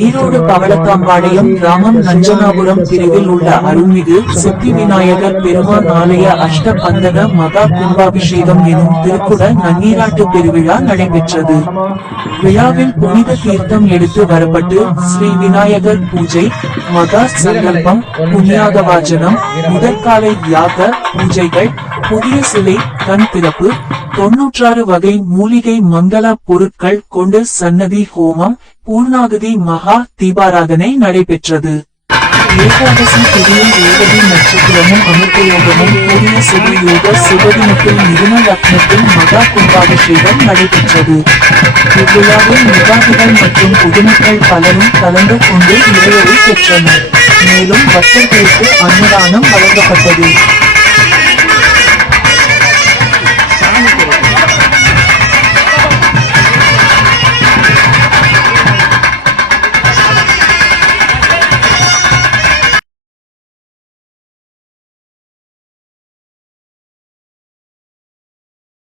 ஈரோடு பவளத்தாம்பாளையம் கிராமம் நஞ்சனாபுரம் பிரிவில் உள்ள அருள்மிகு சித்தி விநாயகர் பெருமான் ஆலய அஷ்டபந்தன மகா கும்பாபிஷேகம் எனும் திருக்குட நன்னீராட்டு பெருவிழா நடைபெற்றது. விழாவில் புனித தீர்த்தம் எடுத்து வரப்பட்டு ஸ்ரீ விநாயகர் பூஜை, மகா சங்கல்பம், புண்ணியாகவாஜனம், முதற்காலை யாக பூஜைகள், புதிய சிலை, கண் திறப்பு, 96 வகை மூலிகை மங்கள பொருட்கள் கொண்டு சன்னதி ஹோமம், பூர்ணாகுதி மகா தீபாராதனை நடைபெற்றது. ஏகாதசி திதியில் ரேவதி நட்சத்திரமும் அமிர்தயோகமும் கூடிய சுபயோக சுபதினத்தில் மிதுன லக்னத்தில் மகா கும்பாபிஷேகம் நடைபெற்றது. இவ்விழாவில் நிர்வாகிகள் மற்றும் பொதுமக்கள் பலரும் கலந்து கொண்டு இறையரை பெற்றனர். மேலும் பக்தர்களுக்கு அன்னதானம் வழங்கப்பட்டது.